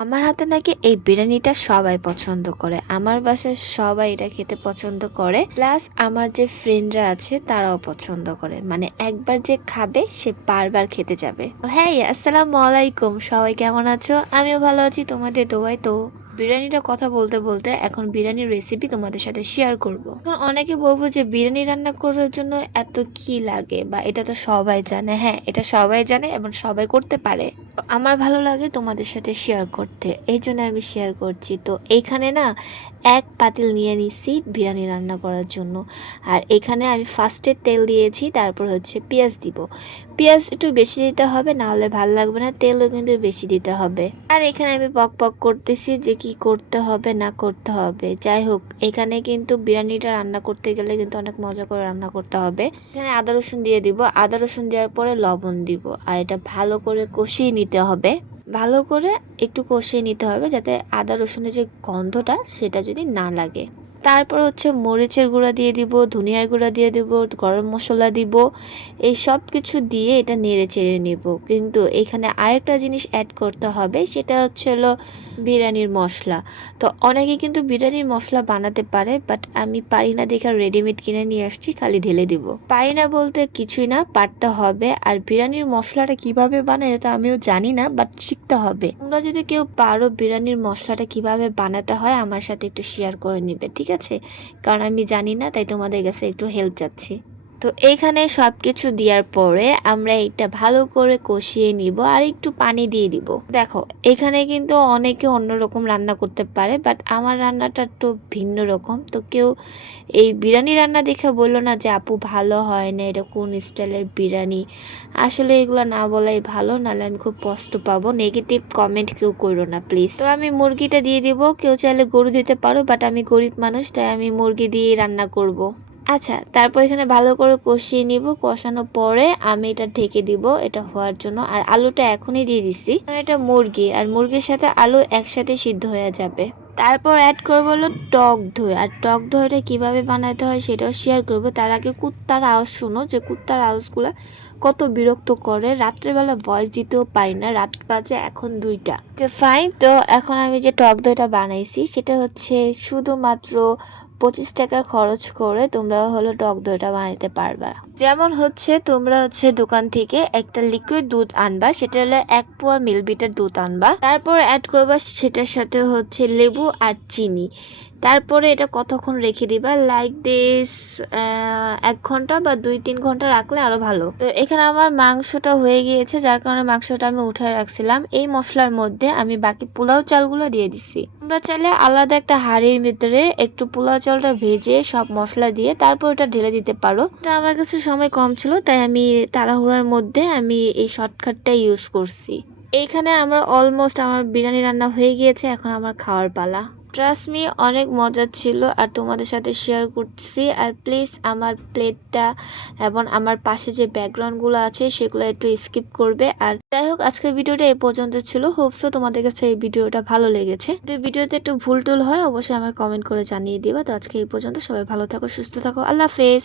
আমার হাতে নাকি এই বিরিয়ানিটা সবাই পছন্দ করে। আমার বাসায় সবাই এটা খেতে পছন্দ করে। প্লাস আমার যে ফ্রেন্ডরা আছে তারাও পছন্দ করে। মানে একবার যে খাবে সে বারবার খেতে যাবে। হ্যাঁ, আসসালামু আলাইকুম। সবাই কেমন আছো? আমিও ভালো আছি তোমাদের দোয়ায়। তো বিরিয়ানিটা কথা বলতে বলতে এখন বিরিয়ানির রেসিপি তোমাদের সাথে শেয়ার করব। এখন অনেকে বলবো যে বিরিয়ানি রান্না করার জন্য এত কি লাগে, বা এটা তো সবাই জানে। হ্যাঁ, এটা সবাই জানে এবং সবাই করতে পারে। তো আমার ভালো লাগে তোমাদের সাথে শেয়ার করতে, এই জন্য আমি শেয়ার করছি। তো এইখানে না এক পাতিল নিয়ে নিচ্ছি বিরিয়ানি রান্না করার জন্য। আর এখানে আমি ফার্স্টে তেল দিয়েছি, তারপর হচ্ছে পেঁয়াজ দিব। পেঁয়াজ একটু বেশি দিতে হবে, না হলে ভালো লাগবে না। তেলও কিন্তু বেশি দিতে হবে। আর এখানে আমি পক পক করতেছি যে কি করতে হবে না করতে হবে। যাই হোক, এখানে কিন্তু বিরিয়ানিটা রান্না করতে গেলে কিন্তু অনেক মজা করে রান্না করতে হবে। এখানে আদা রসুন দিয়ে দিব। আদা রসুন দেওয়ার পরে লবণ দিব, আর এটা ভালো করে কষিয়ে নিতে হবে। ভালো করে একটু কষিয়ে নিতে হবে যাতে আদা রসুনের যে গন্ধটা সেটা যদি না লাগে। তারপর হচ্ছে মরিচের গুঁড়া দিয়ে দিব, ধনিয়ার গুঁড়া দিয়ে দিব, গরম মশলা দিব। এই সব কিছু দিয়ে এটা নেড়ে চেড়ে নিব। কিন্তু এখানে আরেকটা জিনিস অ্যাড করতে হবে, সেটা হচ্ছে হলো বিরিয়ানির মশলা। তো অনেকে কিন্তু বিরিয়ানির মশলা বানাতে পারে, বাট আমি পারি না দেখে রেডিমেড কিনে নিয়ে আসছি, খালি ঢেলে দিব। পারি না বলতে কিছুই না, পারতে হবে। আর বিরিয়ানির মশলাটা কিভাবে বানায় এটা আমিও জানি না, বাট শিখতে হবে। তোমরা যদি কেউ পারো বিরিয়ানির মশলাটা কিভাবে বানাতে হয় আমার সাথে একটু শেয়ার করে নিবে, ঠিক আছে? কারণ আমি জানি না, তাই তোমাদের কাছে একটু হেল্প চাচ্ছি। তো এইখানে সব কিছু দেওয়ার পরে আমরা এটা ভালো করে কষিয়ে নিব, আর একটু পানি দিয়ে দিব। দেখো, এখানে কিন্তু অনেকে অন্যরকম রান্না করতে পারে, বাট আমার রান্নাটা একটু ভিন্ন রকম। তো কেউ এই বিরিয়ানি রান্না দেখে বললো না যে আপু ভালো হয় না, এটা কোন স্টাইলের বিরিয়ানি। আসলে এগুলো না বলাই ভালো, নাহলে আমি খুব কষ্ট পাবো। নেগেটিভ কমেন্ট কেউ করো না প্লিজ। তো আমি মুরগিটা দিয়ে দিব। কেউ চাইলে গরু দিতে পারো, বাট আমি গরিব মানুষ, তাই আমি মুরগি দিয়ে রান্না করব। আচ্ছা, তারপর এখানে ভালো করে কষিয়ে নিব। কষানোর পরে আমি এটা ঢেকে দিব এটা হওয়ার জন্য। আর আলুটা এখনই দিয়ে দিচ্ছি, কারণ এটা মুরগি, আর মুরগির সাথে আলু একসাথে সিদ্ধ হয়ে যাবে। তারপর অ্যাড করবো হলো টক দই। আর টক দইটা কিভাবে বানাতে হয় সেটাও শেয়ার করবো। তার আগে কুত্তার আওয়াজ শুনো, যে কুত্তার আওয়াজগুলো কত বিরক্ত করে। রাত্রেবেলা ভয়েস দিতেও পারি না, রাত বাজে এখন 2টা। Okay fine. তো এখন আমি যে টক দইটা বানাইছি সেটা হচ্ছে শুধুমাত্র 25 টাকা খরচ করে তোমরা হলো টক দইটা বানাইতে পারবা। যেমন হচ্ছে তোমরা হচ্ছে দোকান থেকে একটা লিকুইড দুধ আনবা, সেটা হলো 1 পোয়া মিল্কবিটের দুধ আনবা। তারপর অ্যাড করবা সেটার সাথে হচ্ছে লেবু আর চিনি। তারপরে এটা কতক্ষণ রেখে দিবা, লাইক দিস 1 ঘন্টা বা 2-3 ঘন্টা রাখলে আরো ভালো। তো এখানে আমার মাংসটা হয়ে গিয়েছে, যার কারণে মাংসটা আমি উঠায় রাখছিলাম। এই মশলার মধ্যে আমি বাকি পোলাও চালগুলো দিয়ে দিচ্ছি। তোমরা চাইলে আলাদা একটা হাঁড়ির ভিতরে একটু পোলাও চালটা ভেজে সব মশলা দিয়ে তারপর ওটা ঢেলে দিতে পারো। তো আমার কাছে সময় কম ছিল, তাই আমি তাড়াহুড়ার মধ্যে আমি এই শর্টকাটটা ইউজ করছি। এইখানে আমার অলমোস্ট আমার বিরিয়ানি রান্না হয়ে গিয়েছে, এখন আমার খাওয়ার পালা। ট্রাস্ট মি, অনেক মজা ছিল আর তোমাদের সাথে শেয়ার করছি। আর প্লিজ আমার প্লেটটা এবং আমার পাশে যে ব্যাকগ্রাউন্ডগুলো আছে সেগুলো একটু স্কিপ করবে। আর যাই হোক, আজকের ভিডিওটা এই পর্যন্ত ছিল। হোপসো তোমাদের কাছে এই ভিডিওটা ভালো লেগেছে। যদি ভিডিওতে একটু ভুল টুল হয় অবশ্যই আমাকে কমেন্ট করে জানিয়ে দিবা। তো আজকে এই পর্যন্ত, সবাই ভালো থাকো, সুস্থ থাকো, আল্লাহ হাফেজ।